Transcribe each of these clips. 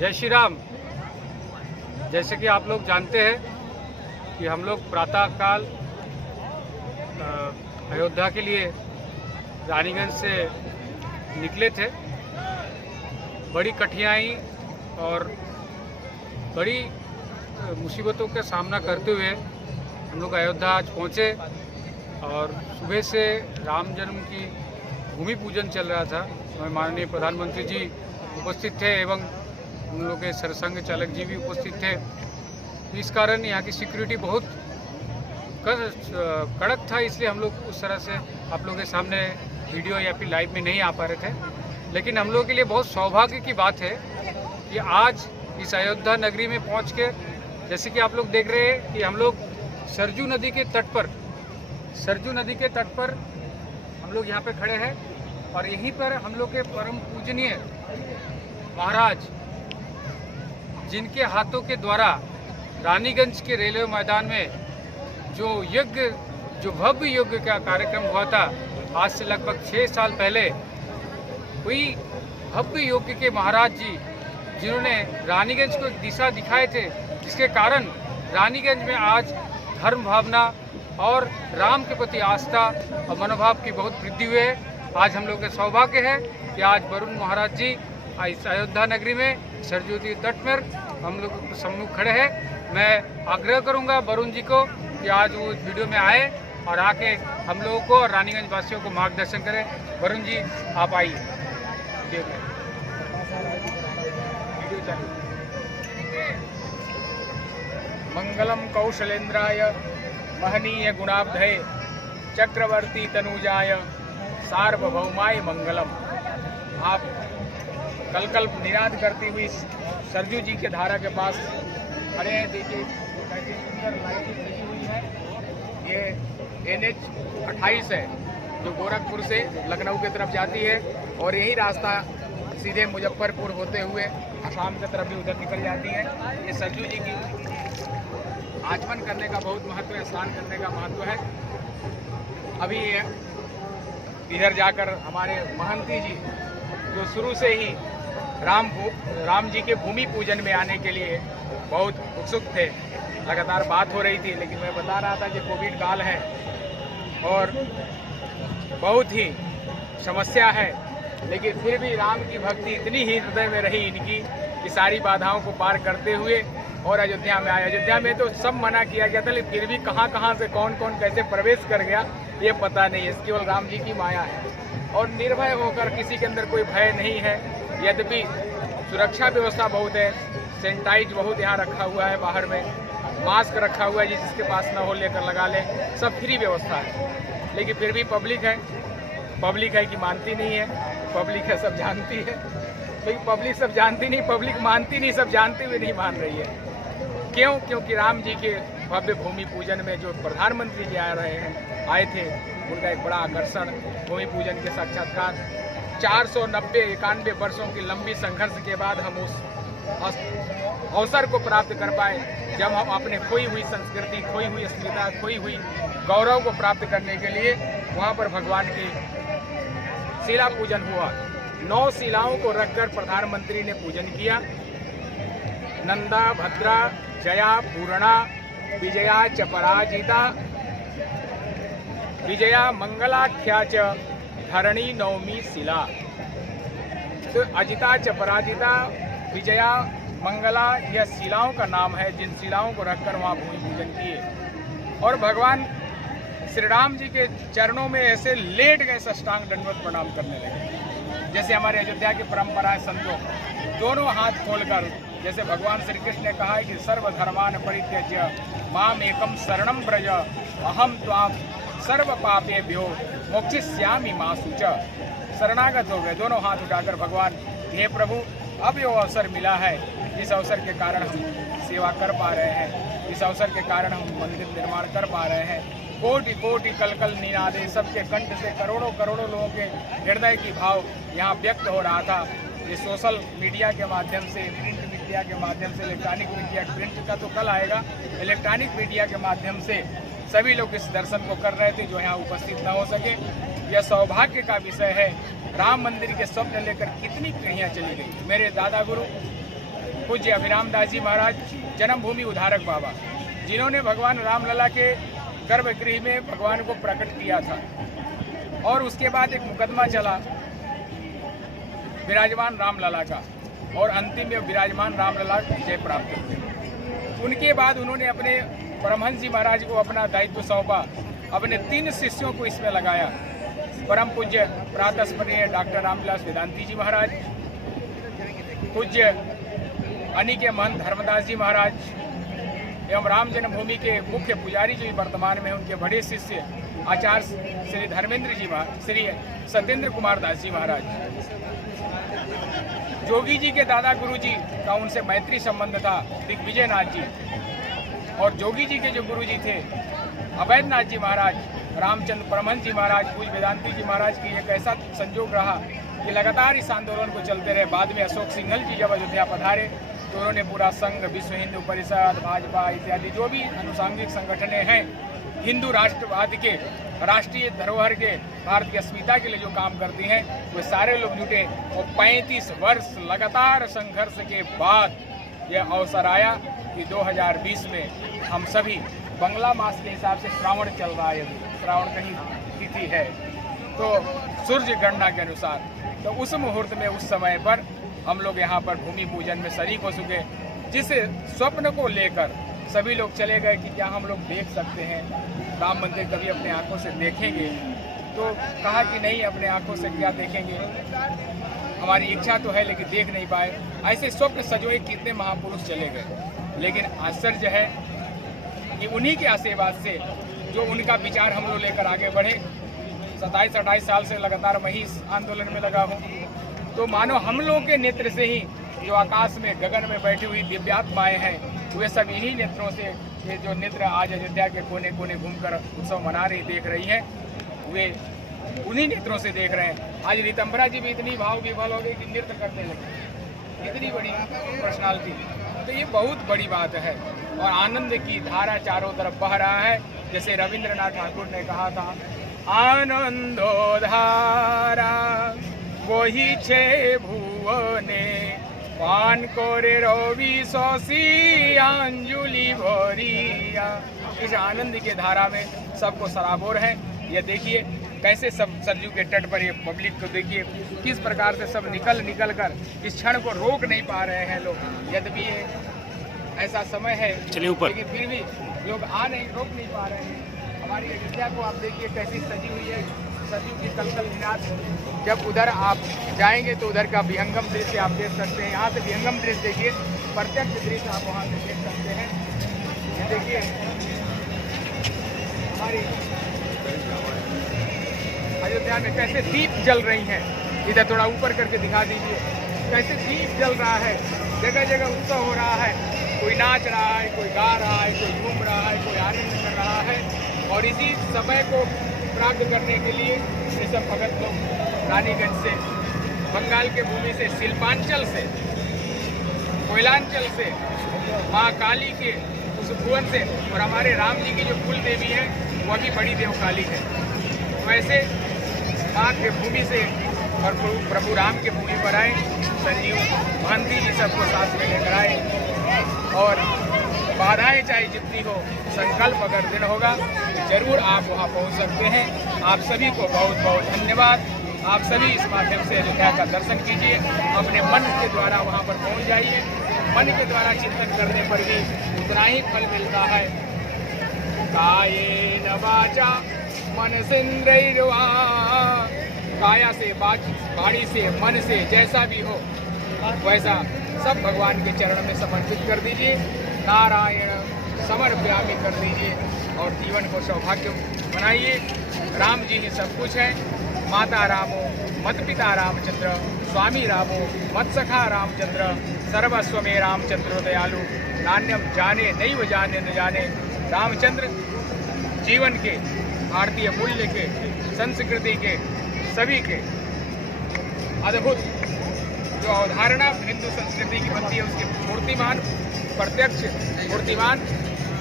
जय श्री राम। जैसे कि आप लोग जानते हैं कि हम लोग प्रातःकाल अयोध्या के लिए रानीगंज से निकले थे। बड़ी कठिनाई और बड़ी मुसीबतों का सामना करते हुए हम लोग अयोध्या आज पहुँचे और सुबह से राम जन्म की भूमि पूजन चल रहा था। माननीय प्रधानमंत्री जी उपस्थित थे एवं उन लोगों के सरसंघ चालक जी भी उपस्थित थे। इस कारण यहाँ की सिक्योरिटी बहुत कड़क था, इसलिए हम लोग उस तरह से आप लोगों के सामने वीडियो या फिर लाइव में नहीं आ पा रहे थे। लेकिन हम लोगों के लिए बहुत सौभाग्य की बात है कि आज इस अयोध्या नगरी में पहुँच के, जैसे कि आप लोग देख रहे हैं कि हम लोग सरजू नदी के तट पर हम लोग यहाँ पे खड़े हैं और यहीं पर हम लोग के परम पूजनीय महाराज, जिनके हाथों के द्वारा रानीगंज के रेलवे मैदान में जो भव्य यज्ञ का कार्यक्रम हुआ था, आज से लगभग 6 साल पहले हुई भव्य यज्ञ के महाराज जी, जिन्होंने रानीगंज को एक दिशा दिखाए थे, जिसके कारण रानीगंज में आज धर्म भावना और राम के प्रति आस्था और मनोभाव की बहुत वृद्धि हुई है। आज हम लोग के सौभाग्य है कि आज वरुण महाराज जी इस अयोध्या नगरी में सरजू नदी तट पर हम लोग सम्मुख खड़े हैं। मैं आग्रह करूंगा वरुण जी को कि आज वो वीडियो में आए और आके हम लोगों को और रानीगंज वासियों को मार्गदर्शन करें। वरुण जी आप आइए। मंगलम कौशलेन्द्राय महनीय गुणाब्धये चक्रवर्ती तनुजाय सार्वभौमाय मंगलम। आप कल निनाद करती हुई सरजू जी के धारा के पास खड़े हैं। देखिए कैसी सुंदर लाइटिंग लगी हुई है। ये NH 28 है जो गोरखपुर से लखनऊ की तरफ जाती है और यही रास्ता सीधे मुजफ्फरपुर होते हुए आसाम की तरफ भी उधर निकल जाती है। ये सरजू जी की आचमन करने का बहुत महत्व है, स्नान करने का महत्व है। अभी इधर जाकर हमारे महंती जी जो शुरू से ही राम जी के भूमि पूजन में आने के लिए बहुत उत्सुक थे, लगातार बात हो रही थी, लेकिन मैं बता रहा था कि कोविड काल है और बहुत ही समस्या है, लेकिन फिर भी राम की भक्ति इतनी ही हृदय में रही इनकी कि सारी बाधाओं को पार करते हुए और अयोध्या में आए। अयोध्या में तो सब मना किया गया था, लेकिन फिर भी कहाँ से कौन कैसे प्रवेश कर गया ये पता नहीं है। केवल राम जी की माया है और निर्भय होकर, किसी के अंदर कोई भय नहीं है। यद्यपि सुरक्षा व्यवस्था बहुत है, सैनिटाइज बहुत यहाँ रखा हुआ है, बाहर में मास्क रखा हुआ है, जिसके पास ना हो लेकर लगा ले, सब फ्री व्यवस्था है। लेकिन फिर भी पब्लिक है कि मानती नहीं है। पब्लिक है सब जानती है, लेकिन पब्लिक सब जानती नहीं, पब्लिक मानती नहीं, सब जानते हुए नहीं मान रही है। क्यों? क्योंकि राम जी के भव्य भूमि पूजन में जो प्रधानमंत्री जी आए थे, उनका एक बड़ा आकर्षण भूमि पूजन के साक्षात्कार। 491 वर्षों की लंबी संघर्ष के बाद हम उस अवसर को प्राप्त कर पाए, जब हम अपने खोई हुई संस्कृति, खोई हुई अस्मिता, खोई हुई गौरव को प्राप्त करने के लिए वहाँ पर भगवान की शिला पूजन हुआ। 9 शिलाओं को रखकर प्रधानमंत्री ने पूजन किया। नंदा, भद्रा, जया, पूर्णा, विजया च पराजिता, विजया मंगलाख्या च धरणी नवमी शिला। तो अजिता च पराजिता, विजया, मंगला, यह शिलाओं का नाम है, जिन शिलाओं को रखकर वहाँ भूमि पूजन किए। और भगवान श्री राम जी के चरणों में ऐसे लेट गए, साष्टांग दंडवत प्रणाम करने लगे। जैसे हमारे अयोध्या की परंपरा है, संतों दोनों हाथ खोलकर, जैसे भगवान श्री कृष्ण ने कहा है कि सर्वधर्मान परित्यज्य माम एकम शरणम ब्रज अहम त्वाम सर्व पापेभ्यो मोक्षयिष्यामि मा शुच। शरणागत हो गए, दोनों हाथ उठाकर भगवान, हे प्रभु, अब ये अवसर मिला है, इस अवसर के कारण हम सेवा कर पा रहे हैं, इस अवसर के कारण हम मंदिर निर्माण कर पा रहे हैं। कोटि कोटि कलकल निनादे, सबके कंठ से करोड़ों लोगों के हृदय की भाव यहाँ व्यक्त हो रहा था। ये सोशल मीडिया के माध्यम से, प्रिंट मीडिया के माध्यम से, इलेक्ट्रॉनिक मीडिया, प्रिंट का तो कल आएगा, इलेक्ट्रॉनिक मीडिया के माध्यम से सभी लोग इस दर्शन को कर रहे थे जो यहाँ उपस्थित न हो सके। यह सौभाग्य का विषय है। राम मंदिर के स्वप्न लेकर कितनी पीढ़ियाँ चली गई। मेरे दादा गुरु पूज्य अभिराम दास जी महाराज, जन्मभूमि उधारक बाबा, जिन्होंने भगवान रामलला के गर्भगृह में भगवान को प्रकट किया था। और उसके बाद एक मुकदमा चला विराजमान रामलला का, और अंतिम में विराजमान रामलला विजय प्राप्त हुए। उनके बाद उन्होंने अपने परमहंस जी महाराज को अपना दायित्व सौंपा, अपने 3 शिष्यों को इसमें लगाया। परम पूज्य प्रातस्मरणीय डॉक्टर रामविलास वेदांती जी महाराज, पूज्य अनी के महंत धर्मदास जी महाराज एवं राम जन्मभूमि के मुख्य पुजारी जो वर्तमान में उनके बड़े शिष्य आचार्य श्री धर्मेंद्र जी महाराज, श्री सत्येंद्र कुमार दास जी महाराज। जोगी जी के दादा गुरु जी का उनसे मैत्री संबंध था, दिग्विजय नाथ जी। और जोगी जी के जो गुरु जी थे अवैधनाथ जी महाराज, रामचंद्र परमहंस जी महाराज, पूज्य वेदांती जी महाराज की एक ऐसा संजोग रहा कि लगातार इस आंदोलन को चलते रहे। बाद में अशोक सिंघल जी जब अयोध्या पधारे तो उन्होंने पूरा संघ, विश्व हिंदू परिषद, भाजपा इत्यादि जो भी अनुसांगिक संगठनें हैं, हिंदू राष्ट्रवाद के, राष्ट्रीय धरोहर के, भारत की अस्मिता के लिए जो काम करती हैं, वे सारे लोग जुटे। और 35 वर्ष लगातार संघर्ष के बाद यह अवसर आया कि 2020 में हम सभी बंगला मास के हिसाब से श्रावण चल रहा है, श्रावण कहीं तिथि है तो सूर्य गणना के अनुसार, तो उस मुहूर्त में उस समय पर हम लोग यहाँ पर भूमि पूजन में शरीक हो चुके। जिस स्वप्न को लेकर सभी लोग चले गए कि क्या हम लोग देख सकते हैं राम मंदिर कभी अपने आंखों से देखेंगे, तो कहा कि नहीं, अपने आंखों से क्या देखेंगे, हमारी इच्छा तो है लेकिन देख नहीं पाए। ऐसे स्वप्न सजोए कितने महापुरुष चले गए। लेकिन आश्चर्य है कि उन्हीं के आशीर्वाद से जो उनका विचार हम लोग लेकर आगे बढ़े। 27-28 साल से लगातार मैं ही इस आंदोलन में लगा हूँ, तो मानो हम लोग के नेत्र से ही जो आकाश में गगन में बैठी हुई दिव्यात्माएं हैं, वे सब इन्हीं नेत्रों से, ये जो नेत्र आज अयोध्या के कोने कोने घूमकर उत्सव मना रही देख रही हैं, वे उन्हीं नेत्रों से देख रहे हैं। आज रीतम्बरा जी भी इतनी भाव विभल हो गई कि नृत्य करने लगे, इतनी बड़ी पर्सनालिटी। तो ये बहुत बड़ी बात है और आनंद की धारा चारों तरफ बह रहा है। जैसे रविंद्रनाथ ठाकुर ने कहा था, आनंदो धारा वही छे भुवने, पान करे रवि शशि अंजुलि भरिया। इस आनंद के धारा में सबको सराबोर है। ये देखिए कैसे सब सरयू के तट पर ये पब्लिक को देखिए किस प्रकार से सब निकल कर इस क्षण को रोक नहीं पा रहे हैं लोग। यद्यपि ये ऐसा समय है लेकिन फिर भी लोग रोक नहीं पा रहे हैं। हमारी अयोध्या को आप देखिए कैसी सजी हुई है, सरयू की कलकल मिनार। जब उधर आप जाएंगे तो उधर का विहंगम दृश्य आप देख सकते हैं। यहाँ से विहंगम दृश्य देखिए, प्रत्यक्ष दृश्य आप वहाँ से देख सकते हैं। ये देखिए हमारी अयोध्या में कैसे दीप जल रही हैं। इधर थोड़ा ऊपर करके दिखा दीजिए, कैसे दीप जल रहा है, जगह जगह उत्सव हो रहा है। कोई नाच रहा है, कोई गा रहा है, कोई घूम रहा है, कोई आनंद कर रहा है। और इसी समय को प्राप्त करने के लिए ये सब भगत लोग रानीगंज से, बंगाल के भूमि से, शिल्पांचल से, कोयलांचल से, माँ काली के उस भुवन से, और हमारे राम जी की जो कुल देवी है वह भी बड़ी देवकाली है। वैसे माँ के भूमि से और प्रभु राम के भूमि पर आए, संजीव महंती जी सबको साथ में लेकर आए। और बाधाएं चाहे जितनी हो, संकल्प अगर दिन होगा तो जरूर आप वहाँ पहुँच सकते हैं। आप सभी को बहुत बहुत धन्यवाद। आप सभी इस माध्यम से अयोध्या का दर्शन कीजिए, अपने मन के द्वारा वहाँ पर पहुँच जाइए। मन के द्वारा चिंतन करने पर भी उतना ही फल मिलता है। कायेन वाचा मनसेन्द्रियर्वा, काया से, वाणी से, मन से, जैसा भी हो वैसा सब भगवान के चरण में समर्पित कर दीजिए। नारायण समर्पयामि कर दीजिए और जीवन को सौभाग्य बनाइए। राम जी ही सब कुछ है। माता रामो मत पिता रामचंद्र, स्वामी रामो मत सखा रामचंद्र, सर्वस्व में रामचंद्र दयालु, नान्यम जाने नैव जाने न जाने। रामचंद्र जीवन के, भारतीय मूल्य के, संस्कृति के, सभी के अद्भुत जो अवधारणा हिंदू संस्कृति की बनती है उसके मूर्तिमान, प्रत्यक्ष मूर्तिमान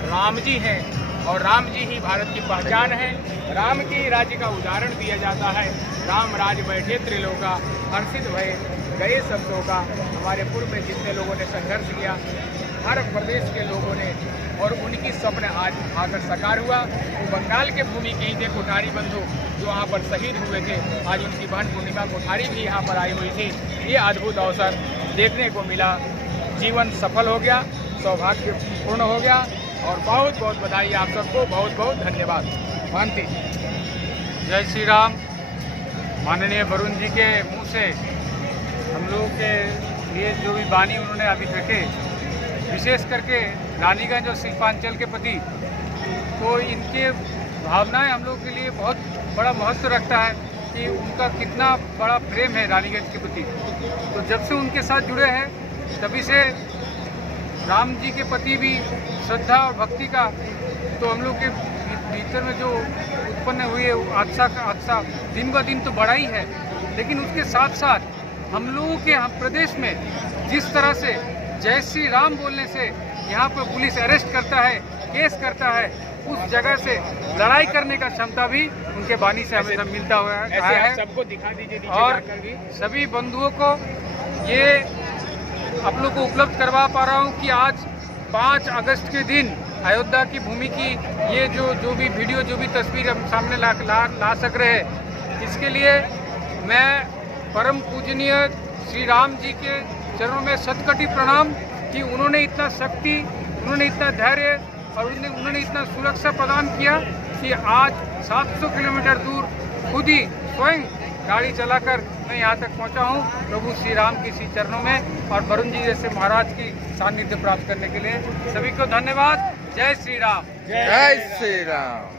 राम जी हैं। और राम जी ही भारत की पहचान है। राम के राज्य का उदाहरण दिया जाता है। राम राज बैठे त्रिलोका, हर्षित भये गए शब्दों का हमारे पूर्व में जितने लोगों ने संघर्ष किया, हर प्रदेश के लोगों ने, और उनकी स्वप्न आज आकर साकार हुआ। वो बंगाल के भूमि के ही थे कोठारी बंधु जो यहाँ पर शहीद हुए थे। आज उनकी बहन पूर्णिमा कोठारी भी यहाँ पर आई हुई थी। ये अद्भुत अवसर देखने को मिला। जीवन सफल हो गया, सौभाग्यपूर्ण हो गया, और बहुत बहुत बधाई आप सबको, बहुत बहुत धन्यवाद। मानती जय श्री राम। माननीय वरुण जी के मुंह से हम लोगों के लिए जो भी वाणी उन्होंने अभी रखे, विशेष करके रानीगंज और शिल्पांचल के प्रति, तो इनके भावनाएं हम लोग के लिए बहुत बड़ा महत्व रखता है कि उनका कितना बड़ा प्रेम है रानीगंज के प्रति। तो जब से उनके साथ जुड़े हैं तभी से राम जी के प्रति भी श्रद्धा और भक्ति का तो हम लोग के भीतर में जो उत्पन्न हुई है आस्था दिन ब दिन तो बढ़ा ही है। लेकिन उसके साथ साथ हम लोगों के प्रदेश में जिस तरह से जय श्री राम बोलने से यहाँ पर पुलिस अरेस्ट करता है, केस करता है, उस जगह से लड़ाई करने का क्षमता भी उनके वाणी से हमें मिलता हुआ है। सबको दिखा दीजिए और सभी बंधुओं को ये आप लोग को उपलब्ध करवा पा रहा हूँ कि आज 5 अगस्त के दिन अयोध्या की भूमि की ये जो भी वीडियो, जो भी तस्वीर हम सामने ला सक रहे हैं, इसके लिए मैं परम पूजनीय श्री राम जी के चरणों में शतकोटि प्रणाम कि उन्होंने इतना शक्ति, उन्होंने इतना धैर्य और उन्होंने इतना सुरक्षा प्रदान किया कि आज 700 किलोमीटर दूर खुद ही स्वयं गाड़ी चलाकर मैं यहाँ तक पहुँचा हूँ प्रभु श्री राम के इसी चरणों में, और वरुण जी जैसे महाराज की सानिध्य प्राप्त करने के लिए सभी को धन्यवाद। जय श्री राम। जय श्री राम।